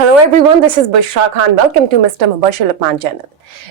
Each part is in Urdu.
Hello everyone, this is Bushra Khan. Welcome to Mr. Mubashir Luqman channel.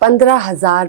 15,000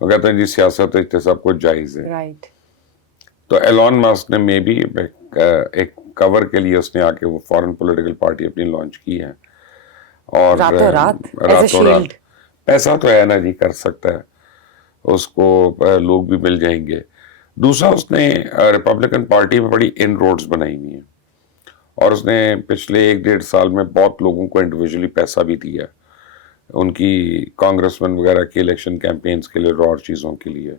وہ کہتے ہیں جی سیاست ہے سب کچھ جائز ہے. رائٹ. تو ایلون ماسک نے مے بی ایک کور کے لیے اس نے آ کے وہ فورن پولیٹیکل پارٹی اپنی لانچ کی ہے, اور راتوں رات پیسہ تو ہے نا جی, کر سکتا ہے, اس کو لوگ بھی مل جائیں گے. دوسرا اس نے ریپبلکن پارٹی میں بڑی ان روڈز بنائی ہوئی ہیں, اور اس نے پچھلے 1-1.5 سال میں بہت لوگوں کو انڈیویجولی پیسہ بھی دیا ان کی کانگریس مین وغیرہ کے الیکشن کیمپینز کے لیے اور چیزوں کے لیے.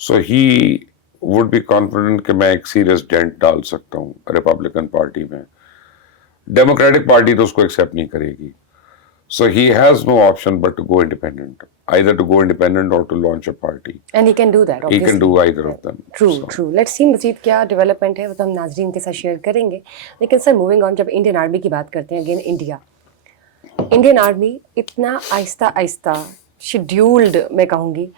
سو ہی وڈ بی کانفیڈنٹ کہ میں ایک سیریس ڈینٹ ڈال سکتا ہوں ریپبلکن پارٹی میں. ڈیموکریٹک پارٹی تو اس کو ایکسیپٹ نہیں کرے گی. So he has no option but to go independent, either to go independent or to launch a party. And he can do that, obviously. He can do either of them. True. Let's see مزید کیا ڈیولپمنٹ ہے وہ تو ہم ناظرین کے ساتھ شیئر کریں گے. لیکن سر موونگ آن, جب انڈین آرمی کی بات کرتے ہیں, اگین انڈین آرمی اتنا آہستہ آہستہ شیڈیولڈ میں کہوں گی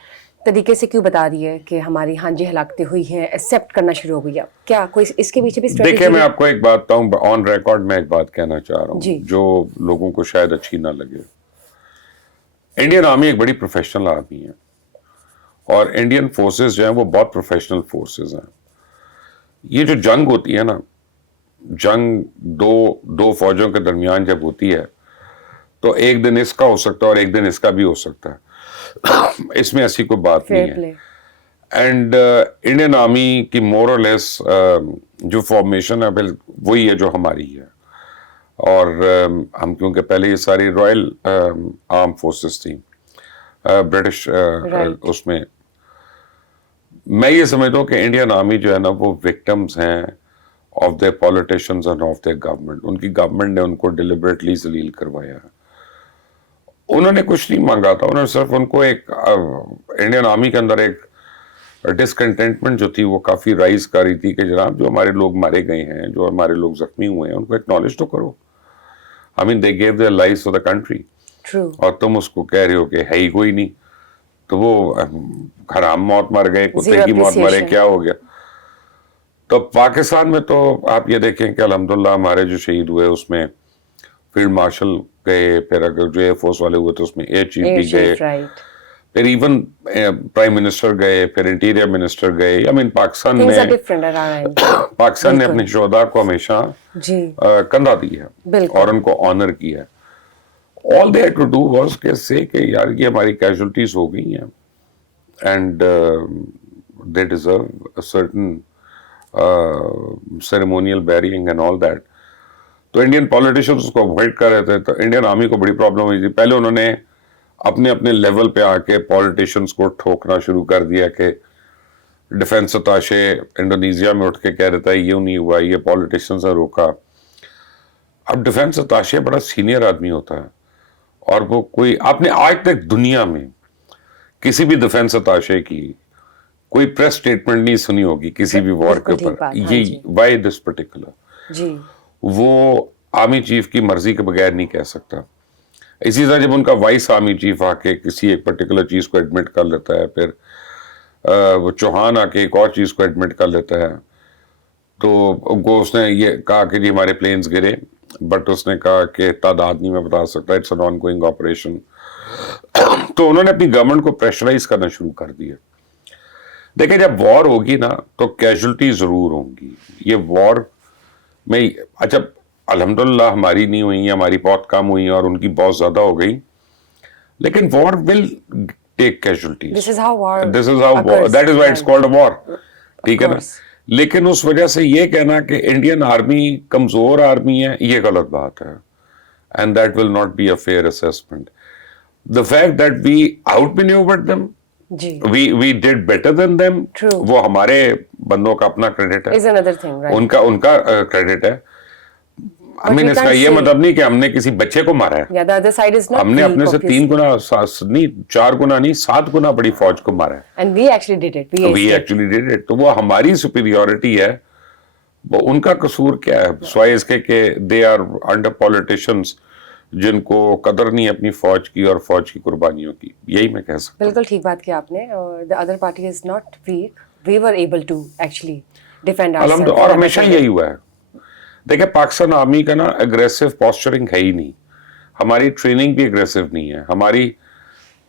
طریقے سے کیوں بتا رہی ہے کہ ہماری ہانجی ہلاکتیں ہوئی ہیں, ایکسیپٹ کرنا شروع ہو گئی ہے, کیا کوئی اس کے پیچھے بھی اسٹریٹجی؟ دیکھیں میں آپ کو ایک بات بتاؤں, آن ریکارڈ میں ایک بات کہنا چاہ رہا ہوں جو لوگوں کو شاید اچھی نہ لگے. انڈین آرمی ایک بڑی پروفیشنل آرمی ہے, اور انڈین فورسز جو ہیں وہ بہت پروفیشنل فورسز ہیں. یہ جو جنگ ہوتی ہے نا, جنگ دو فوجوں کے درمیان جب ہوتی ہے تو ایک دن اس کا ہو سکتا ہے اور ایک دن اس کا بھی ہو سکتا ہے, اس میں ایسی کوئی بات نہیں ہے. اینڈ انڈین آرمی کی مور اور لیس جو فارمیشن ہے وہی ہے جو ہماری ہے, اور ہم کیونکہ پہلے یہ ساری رائل آرم فورسز تھیں برٹش, اس میں یہ سمجھتا ہوں کہ انڈین آرمی جو ہے نا وہ وکٹمز ہیں of the politicians and of the government. ان کی گورنمنٹ نے ان کو ڈیلیبریٹلی ذلیل کروایا. انہوں نے کچھ نہیں مانگا تھا, انہوں نے صرف ان کو ایک انڈین آرمی کے اندر ایک ڈسکنٹینٹمنٹ جو تھی وہ کافی رائز کر رہی تھی کہ جناب جو ہمارے لوگ مارے گئے ہیں, جو ہمارے لوگ زخمی ہوئے ہیں, ان کو ایکنالج تو کرو. I mean they gave their lives for the country. True. اور تم اس کو کہہ رہے ہو کہ ہے ہی کوئی نہیں, تو وہ حرام موت مر گئے, کتے کی موت مرے, کیا ہو گیا. تو پاکستان میں تو آپ یہ دیکھیں کہ الحمدللہ ہمارے جو شہید ہوئے اس میں فیلڈ مارشل گئے, پھر اگر جو ایئر فورس والے ہوئے تو اس میں ایئر چیف بھی گئے, پھر ایون پرائم منسٹر گئے, پھر انٹیریئر منسٹر گئے. I mean پاکستان نے اپنے شہداء کو ہمیشہ کندھا دی ہے اور ان کو آنر کیا ہے. All they had to do was کہ say کہ یار یہ ہماری کیجولٹیز ہو گئی ہیں and they deserve a certain ceremonial burying and all that. تو انڈین پولیٹیشنز اس کو اوائڈ کر رہے تھے. تو انڈین آرمی کو بڑی پرابلم ہوئی تھی. پہلے انہوں نے اپنے لیول پہ آ کے پولیٹیشنز کو ٹھوکنا شروع کر دیا کہ ڈیفینس اتاشے انڈونیزیا میں اٹھ کے کہہ رہتا ہے یہ نہیں ہوا, یہ پولیٹیشنز نے روکا. اب ڈیفینس اتاشے بڑا سینئر آدمی ہوتا ہے, اور وہ کوئی آپ نے آج تک دنیا میں کسی بھی ڈیفینس اتاشے کی کوئی پریس سٹیٹمنٹ نہیں سنی ہوگی کسی بھی وار کے اوپر. یہ وائی دس پرٹیکولر, وہ آرمی چیف کی مرضی کے بغیر نہیں کہہ سکتا. اسی طرح جب ان کا وائس آرمی چیف آ کے کسی ایک پرٹیکولر چیز کو ایڈمٹ کر لیتا ہے, پھر وہ چوہان آ کے ایک اور چیز کو ایڈمٹ کر لیتا ہے, تو اس نے یہ کہا کہ جی ہمارے پلینز گرے, بٹ اس نے کہا کہ تعداد نہیں میں بتا سکتا, it's an ongoing operation. تو انہوں نے اپنی گورنمنٹ کو پریشرائز کرنا شروع کر دیا. دیکھیں جب وار ہوگی نا تو کیجولٹی ضرور ہوں گی. یہ وار میں اچھا الحمدللہ ہماری نہیں ہوئی, ہماری بہت کم ہوئی اور ان کی بہت زیادہ ہو گئی, لیکن وار ول ٹیک casualties. This is how that is why it's called a war. ٹھیک ہے نا. لیکن اس وجہ سے یہ کہنا کہ انڈین آرمی کمزور آرمی ہے, یہ غلط بات ہے. And that will not be a fair assessment. The fact that we outmaneuvered them, we did better than them, وہ ہمارے بندوں کا اپنا کریڈٹ ہے, ان کا کریڈٹ ہے. اس کا یہ مطلب نہیں کہ ہم نے کسی بچے کو مارا ہے, ہم نے اپنے سے 3 گنا نہیں 4 گنا نہیں 7 گنا بڑی فوج کو مارا ہے. We actually did it. تو وہ ہماری سپیریورٹی ہے, وہ ان کا قصور کیا ہے سوائے اس کے کہ they are under politicians جن کو قدر نہیں اپنی فوج کی اور فوج کی قربانیوں کی. یہی میں کہہ سکتا ہوں. بالکل ٹھیک بات کی آپ نے. اور the other party is not weak. We were able to actually defend ourselves. اور ہمیشہ یہی ہوا ہے. دیکھیں پاکستان آرمی کا نا اگریسو پوسچرنگ ہے ہی نہیں, ہماری ٹریننگ بھی اگریسو نہیں ہے, ہماری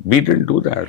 We didn't do that.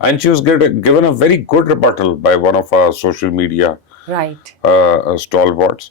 and she was given a very good rebuttal by one of our social media stalwarts,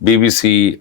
BBC,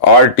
RT,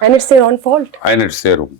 And it's their own fault. And it's their own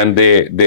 And they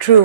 True.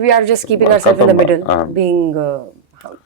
We are just keeping ourselves in the middle,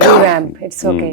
revamp, it's okay.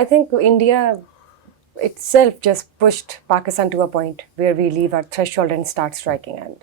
I think India itself just pushed Pakistan to a point where we leave our threshold and start striking, and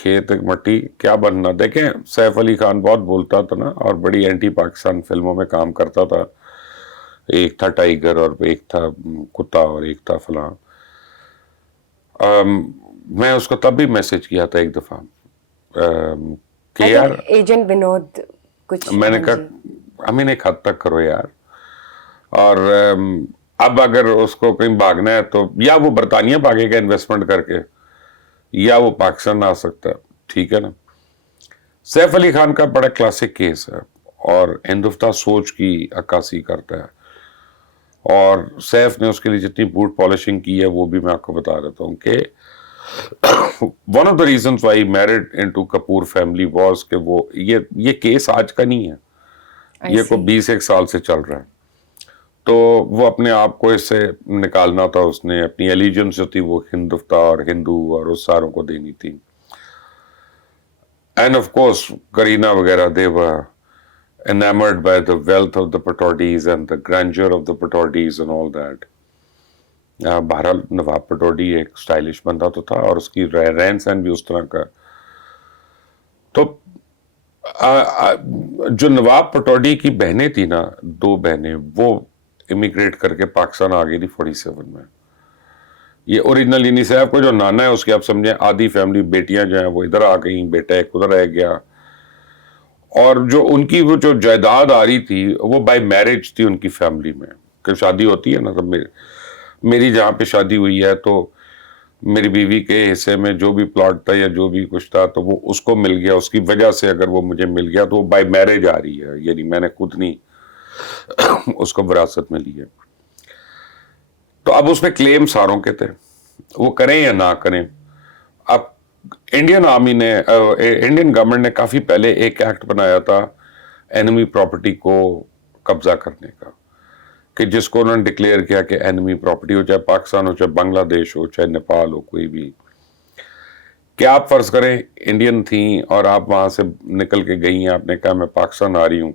کھیت ایک مٹی کیا بننا. دیکھیں سیف علی خان بہت بولتا تھا نا, اور بڑی اینٹی پاکستان فلموں میں کام کرتا تھا. ایک تھا ٹائیگر اور ایک تھا کتا اور ایک تھا فلاں. میں اس کو تب بھی میسج کیا تھا ایک دفعہ کہ یار ایجنٹ ونود کچھ, میں نے کہا امین ایک حد تک کرو یار, اور اب اگر اس کو کہیں بھاگنا ہے تو یا وہ برطانیہ بھاگے گا انویسٹمنٹ کر کے, یا وہ پاکستان آ سکتا ہے, ٹھیک ہے نا. سیف علی خان کا بڑا کلاسک کیس ہے اور ہندوستان سوچ کی عکاسی کرتا ہے, اور سیف نے اس کے لیے جتنی بوٹ پالشنگ کی ہے وہ بھی میں آپ کو بتا دیتا ہوں کہ one of the reasons why married into Kapoor family was کہ وہ یہ کیس آج کا نہیں ہے, یہ کو 20 سال سے چل رہا ہے. تو وہ اپنے آپ کو اس سے نکالنا تھا, اس نے اپنی ایلیجنس جو تھی وہ ہندوستان اور ہندو اور اس ساروں کو دینی تھی. اینڈ آف کورس کرینہ وغیرہ they were enamored by the wealth of the Patoudis and the grandeur of the Patoudis and all that. بہرحال نواب پٹوڈی ایک سٹائلش بندہ تو تھا اور اس کی رہن سہن بھی اس طرح کا. تو جو نواب پٹوڈی کی بہنیں تھی نا, 2 بہنیں, وہ امیگریٹ کر کے پاکستان آ گئی تھی 47 میں. یہ اوریجنل یعنی صاحب کو جو نانا ہے اس کی آپ سمجھیں آدھی فیملی بیٹیاں جو ہیں وہ ادھر آ گئیں, بیٹا ایک ادھر رہ گیا, اور جو ان کی وہ جو جائیداد آ رہی تھی وہ بائی میرج تھی ان کی فیملی میں, کہ شادی ہوتی ہے نا. تو میری جہاں پہ شادی ہوئی ہے تو میری بیوی کے حصے میں جو بھی پلاٹ تھا یا جو بھی کچھ تھا تو وہ اس کو مل گیا, اس کی وجہ سے اگر وہ مجھے مل گیا تو وہ بائی میرج آ رہی ہے, یعنی میں نے خود نہیں اس کو وراثت میں لی ہے. تو اب اس میں کلیم ساروں کے تھے, وہ کریں یا نہ کریں. اب انڈین آرمی نے, انڈین گورنمنٹ نے کافی پہلے ایک ایکٹ بنایا تھا اینمی پراپرٹی کو قبضہ کرنے کا, کہ جس کو انہوں نے ڈکلیئر کیا کہ اینمی پراپرٹی ہو, چاہے پاکستان ہو, چاہے بنگلہ دیش ہو, چاہے نیپال ہو, کوئی بھی. کہ آپ فرض کریں انڈین تھیں اور آپ وہاں سے نکل کے گئی ہیں, آپ نے کہا میں پاکستان آ رہی ہوں,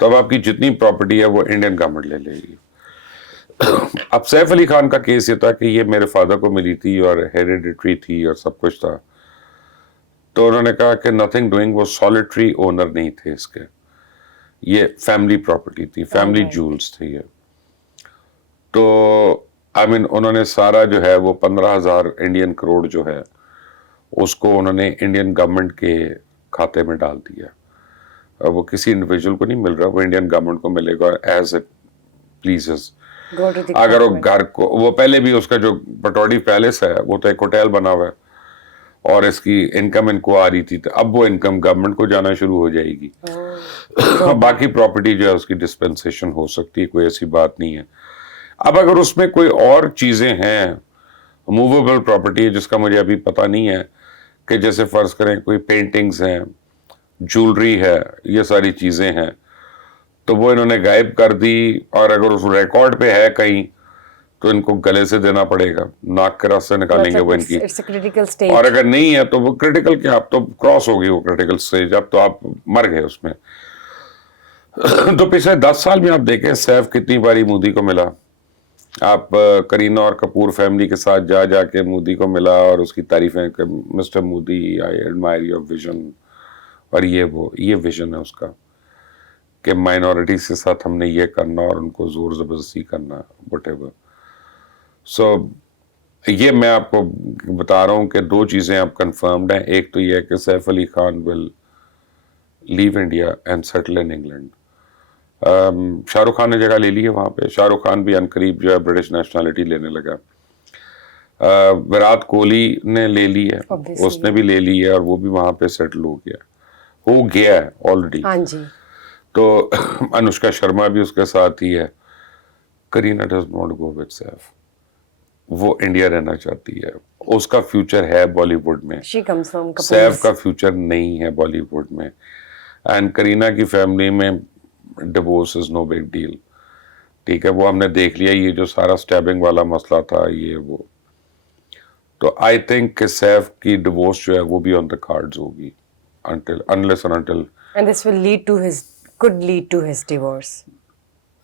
تو اب آپ کی جتنی پراپرٹی ہے وہ انڈین گورنمنٹ لے لے گی. اب سیف علی خان کا کیس یہ تھا کہ یہ میرے فادر کو ملی تھی اور ہیریڈیٹری تھی اور سب کچھ تھا. تو انہوں نے کہا کہ نتھنگ ڈوئنگ, وہ سالٹری اونر نہیں تھے اس کے, یہ فیملی پراپرٹی تھی, فیملی جولز تھے یہ. تو انہوں نے سارا جو ہے وہ 15,000 انڈین کروڑ جو ہے اس کو انہوں نے انڈین گورنمنٹ کے کھاتے میں ڈال دیا. وہ کسی انڈیویجول کو نہیں مل رہا, وہ انڈین گورنمنٹ کو ملے گا ایز اٹ پلیزز. اگر وہ گھر کو, وہ پہلے بھی اس کا جو پٹوڈی پیلس ہے وہ تو ایک ہوٹل بنا ہوا ہے اور اس کی انکم ان کو آ رہی تھی, تو اب وہ انکم گورنمنٹ کو جانا شروع ہو جائے گی. باقی پراپرٹی جو ہے اس کی ڈسپینسیشن ہو سکتی ہے, کوئی ایسی بات نہیں ہے. اب اگر اس میں کوئی اور چیزیں ہیں, موویبل پراپرٹی ہے جس کا مجھے ابھی پتہ نہیں ہے, کہ جیسے فرض کریں کوئی پینٹنگز ہیں, جولری ہے, یہ ساری چیزیں ہیں, تو وہ انہوں نے غائب کر دی. اور اگر اس ریکارڈ پہ ہے کہیں تو ان کو گلے سے دینا پڑے گا, ناک کے راستے نکالیں گے وہ ان کی. اور اگر نہیں ہے تو وہ کریٹیکل, کیا اب تو کراس ہوگی وہ کریٹیکل سٹیج, اب تو آپ مر گئے اس میں. تو پچھلے 10 سال میں آپ دیکھیں سیف کتنی باری مودی کو ملا. آپ کرینہ اور کپور فیملی کے ساتھ جا جا کے مودی کو ملا اور اس کی تعریفیں کہ mister Modi I admire your vision, اور یہ ویژن ہے اس کا کہ مائنورٹیز کے ساتھ ہم نے یہ کرنا اور ان کو زور زبردستی کرنا, وٹ ایور. سو یہ میں آپ کو بتا رہا ہوں کہ 2 چیزیں اب کنفرمڈ ہیں. ایک تو یہ ہے کہ Saif Ali Khan will leave India and settle in England. Shah Rukh Khan نے جگہ لے لی ہے وہاں پہ. شاہ رخ خان بھی ان قریب جو ہے برٹش نیشنلٹی لینے لگا. وراٹ کوہلی نے لے لی ہے, اس نے بھی لے لی ہے اور وہ بھی وہاں پہ سیٹل ہو گیا ہے آلریڈی. تو انوشکا شرما بھی اس کے ساتھ ہی ہے. Kareena does not go with Saif, وہ انڈیا رہنا چاہتی ہے, اس کا فیوچر ہے بالی ووڈ میں, سیف کا فیوچر نہیں ہے بالی ووڈ میں. اینڈ کرینہ کی فیملی میں divorce is no big deal, ٹھیک ہے, وہ ہم نے دیکھ لیا یہ جو سارا سٹیبنگ والا مسئلہ تھا یہ وہ. تو آئی تھنک کہ سیف کی ڈیورس جو ہے وہ بھی آن دا کارڈز ہوگی unless and until and this will could lead to his divorce.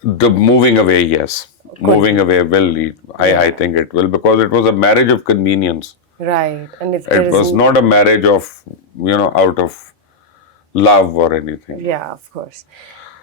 The moving away, yes. Moving away will lead. I think it will, because it was a marriage of convenience. Right. And if there It was isn't, not a marriage of, out of love or anything. yeah, of course.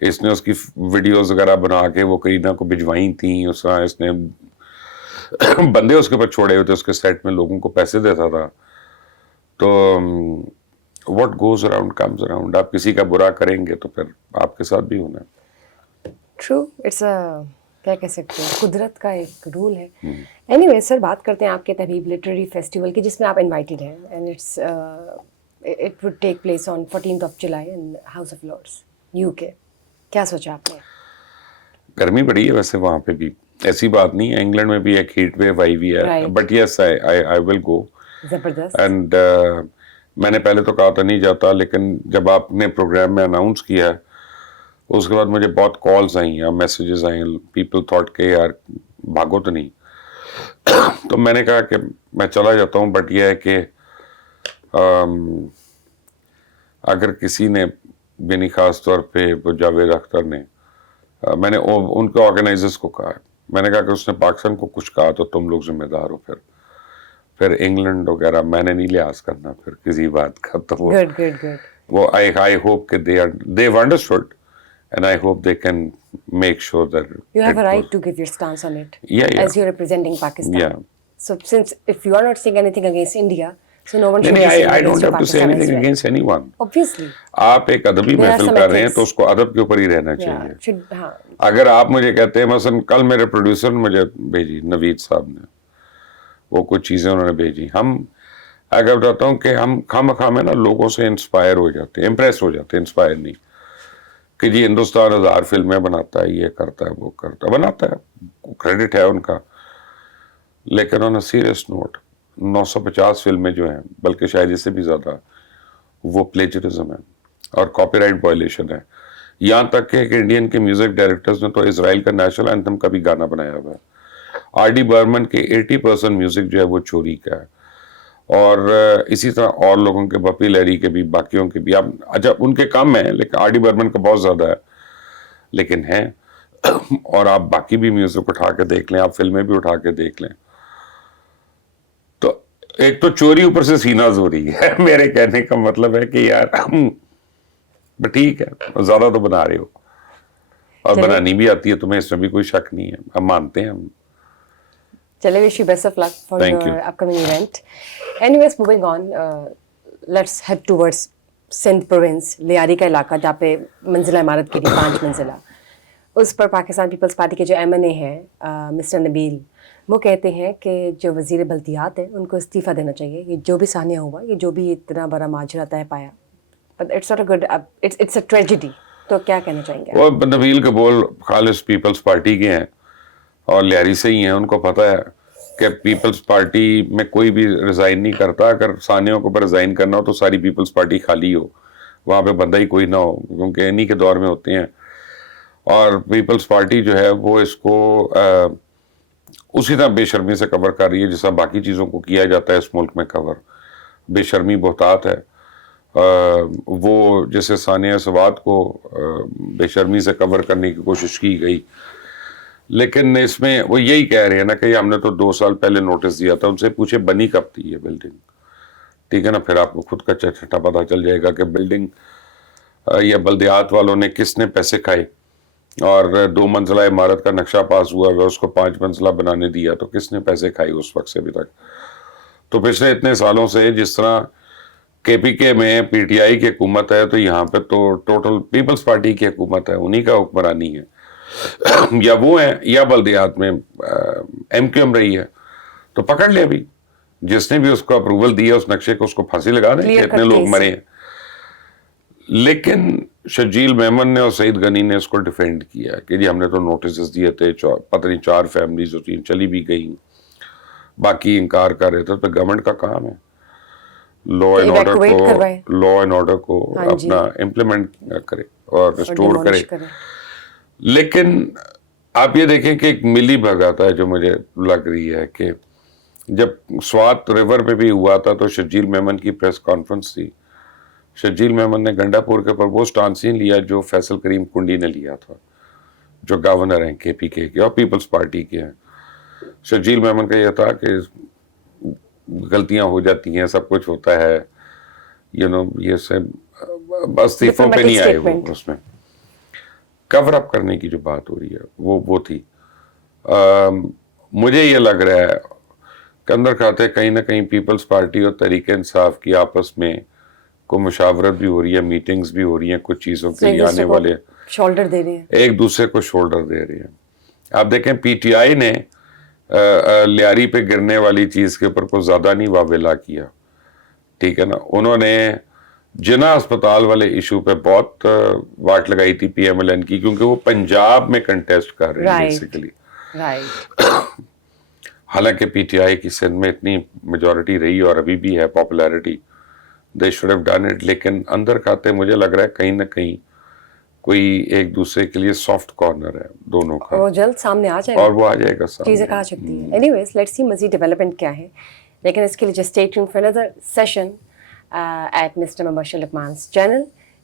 اس نے اس کی ویڈیوز وغیرہ بنا کے وہ کرینہ کو بھجوائی تھیں. اس نے بندے اس کے اوپر چھوڑے ہوئے تھے اس کے سیٹ میں, لوگوں کو پیسے دیتا تھا. تو what goes around comes around. آپ کسی کا برا کریں گے تو پھر آپ کے ساتھ بھی ہونا ہے. ٹرو. اٹس کیا کہہ سکتے ہیں, قدرت کا ایک رول ہے. اینی وے سر, بات کرتے ہیں آپ کے تحبیب لٹریری فیسٹیول کی, جس میں آپ انوائٹیڈ ہیں, and it would take place on 14th of July in House of Lords UK. کیا سوچا آپ نے؟ گرمی بڑی ہے ویسے وہاں پہ بھی, ایسی بات نہیں ہے. انگلینڈ میں بھی ایک ہیٹ ویو آئی ہوئی ہے, بٹ یس آئی ول گو. زبردست. اینڈ میں نے پہلے تو کہا تھا نہیں جاتا, لیکن جب آپ نے پروگرام میں اناؤنس کیا ہے اس کے بعد مجھے بہت کالز آئی ہیں, میسیجز آئے ہیں. پیپل تھاٹ کہ یار بھاگو تو نہیں. تو میں نے کہا کہ میں چلا جاتا ہوں, بٹ یہ ہے کہ اگر کسی نے, یعنی خاص طور پہ جاوید اختر نے, میں نے ان کے آرگنائزرز کو کہا, میں نے کہا کہ اس نے پاکستان کو کچھ کہا تو تم لوگ ذمہ دار ہو. پھر انگلینڈ وغیرہ میں نے نہیں لحاظ کرنا پھر کسی بات کا. تو وہ آئی ہوپ کہ they have understood and I hope they can make sure that you have a right to give your stance on it. Yeah. As you're representing Pakistan. Yeah. So since if you are not saying anything against India, so no one should be نہیں, saying I against don't have to say Pakistan anything as well. against anyone. Obviously. آپ ایک ادبی There are محفل some کر رہے ہیں ethics. تو اس کو ادب کے اوپر ہی رہنا Yeah. چاہیے. Should, ہاں. اگر آپ مجھے کہتے ہیں, مثلا کل میرے پروڈیوسر نے مجھے بھیجی, نوید صاحب نے, وہ کچھ چیزیں انہوں نے بھیجی. ہم اگر بتاتا ہوں کہ ہم خواہ میں نا لوگوں سے انسپائر ہو جاتے ہیں, امپریس ہو جاتے ہیں, انسپائر نہیں کہ جی ہندوستان 1000 فلمیں بناتا ہے, یہ کرتا ہے, وہ کرتا ہے, بناتا ہے, کریڈٹ ہے ان کا. لیکن آن اے سیریس نوٹ 950 فلمیں جو ہیں, بلکہ شاید اس سے بھی زیادہ, وہ پلیجرزم ہے اور کاپی رائٹ وائلیشن ہے. یہاں تک کہ انڈین کے میوزک ڈائریکٹرز نے تو اسرائیل کا نیشنل اینتھم کا بھی گانا بنایا ہوا ہے. R.D. برمن کے 80% میوزک جو ہے وہ چوری کا ہے. اور اسی طرح اور لوگوں کے, بپی لہری کے بھی, باقیوں کے بھی. اچھا ان کے کم ہیں, لیکن R.D. برمن کا بہت زیادہ ہے, لیکن ہیں. اور آپ باقی بھی میوزک اٹھا کے دیکھ لیں, آپ فلمیں بھی اٹھا کے دیکھ لیں, تو ایک تو چوری اوپر سے سینہ زوری ہے. میرے کہنے کا مطلب ہے کہ یار ٹھیک ہے, زیادہ تو بنا رہے ہو, اور بنانی بھی آتی ہے تمہیں, اس میں بھی کوئی شک نہیں ہے, ہم مانتے ہیں. ہم چلے, wish you best of luck for your upcoming event. Anyways, moving on, let's head towards Sindh province, Lyari کا علاقہ جہاں پہ منزلہ عمارت کی تھی 5 منزلہ. اس پر پاکستان پیپلز پارٹی کے جو MNA ہیں مسٹر نبیل, وہ کہتے ہیں کہ جو وزیر بلدیات ہیں ان کو استعفیٰ دینا چاہیے. یہ جو بھی سانحہ ہوا, یہ جو بھی اتنا بڑا ماجرا طے پایا, but it's not a good, it's a tragedy. تو کیا کہنا چاہیں گے؟ وہ نبیل کے بول خالص پیپلز پارٹی کے ہیں اور لیاری سے ہی ہیں. ان کو پتہ ہے کہ پیپلز پارٹی میں کوئی بھی ریزائن نہیں کرتا. اگر سانحوں کو پر ریزائن کرنا ہو تو ساری پیپلز پارٹی خالی ہو, وہاں پہ بندہ ہی کوئی نہ ہو, کیونکہ انہی کے دور میں ہوتے ہیں. اور پیپلز پارٹی جو ہے وہ اس کو اسی طرح بے شرمی سے کور کر رہی ہے جس طرح باقی چیزوں کو کیا جاتا ہے اس ملک میں کور. بے شرمی بہتات ہے. وہ جیسے ثانیہ سوات کو بے شرمی سے کور کرنے کی کوشش کی گئی, لیکن اس میں وہ یہی کہہ رہے ہیں نا کہ ہم نے تو 2 سال پہلے نوٹس دیا تھا. ان سے پوچھے بنی کب تھی یہ بلڈنگ, ٹھیک ہے نا, پھر آپ کو خود کا چھٹا پتہ چل جائے گا کہ بلڈنگ یا بلدیات والوں نے کس نے پیسے کھائے. اور 2 منزلہ عمارت کا نقشہ پاس ہوا ہے, اس کو 5 منزلہ بنانے دیا, تو کس نے پیسے کھائے اس وقت سے ابھی تک. تو پچھلے اتنے سالوں سے جس طرح KPK میں PTI کی حکومت ہے, تو یہاں پہ تو ٹوٹل پیپلز پارٹی کی حکومت ہے, انہی کا حکمرانی ہے. یا وہ ہیں یا بلدیات میں MQM رہی ہے. تو پکڑ لے ابھی جس نے بھی اس کو اپروول دیا اس نقشے کو, اس کو پھانسی لگا دیں کہ اتنے لوگ مرے ہیں. لیکن شجیل میمن نے اور سعید غنی نے اس کو ڈیفینڈ کیا کہ جی ہم نے تو نوٹسز دیے تھے, پتہ نہیں 4 فیملیز ہوتی ہیں چلی بھی گئیں, باقی انکار کر رہے تھے. تو گورنمنٹ کا کام ہے لا اینڈ آرڈر کو اپنا امپلیمنٹ کرے اور ریسٹور کرے. لیکن آپ یہ دیکھیں کہ ایک ملی بھگت ہے جو مجھے لگ رہی ہے کہ جب سوات ریور پہ بھی ہوا تھا تو شجیل میمن کی پریس کانفرنس تھی. شجیل میمن نے گنڈا پور کے اوپر وہ سٹانس نہیں لیا جو فیصل کریم کنڈی نے لیا تھا, جو گورنر ہیں KPK کے اور پیپلز پارٹی کے ہیں. شرجیل میمن کا یہ تھا کہ غلطیاں ہو جاتی ہیں, سب کچھ ہوتا ہے, یہ سب استعفوں پہ نہیں آئے وہ, اس میں کور اپ کرنے کی جو بات ہو رہی ہے وہ تھی. مجھے یہ لگ رہا ہے کہ اندر کھاتے کہیں نہ کہیں پیپلز پارٹی اور تحریک انصاف کی آپس میں کوئی مشاورت بھی ہو رہی ہے, میٹنگز بھی ہو رہی ہیں کچھ چیزوں کے لیے, آنے والے شولڈر دے رہے ہیں, ایک دوسرے کو شولڈر دے رہے ہیں. آپ دیکھیں پی ٹی آئی نے لیاری پہ گرنے والی چیز کے اوپر کوئی زیادہ نہیں واویلا کیا, ٹھیک ہے نا. انہوں نے جنا اسپتال والے ایشو پہ بہت واٹ لگائی تھی پی ایم ایل این کی, کیونکہ وہ پنجاب میں کنٹیسٹ کر رہے ہیں بیسیکلی. حالانکہ پی ٹی آئی کی سندھ میں اتنی میجورٹی رہی اور ابھی بھی ہے popularity, they should have done it. لیکن اندر کھاتے مجھے لگ رہا ہے کہیں نہ کہیں کوئی ایک دوسرے کے لیے سافٹ کارنر ہے دونوں کا, وہ جلد سامنے آ جائے گا, اور وہ آ جائے گا, چیزیں کہا سکتی ہیں. اینی ویز لیٹس سی مزید ڈیولپمنٹ کیا ہے, لیکن اس کے لیے just stay tuned for another session at Mr Mubashir Luqman's channel.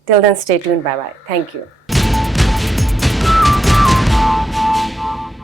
Till then stay tuned, bye bye, thank you.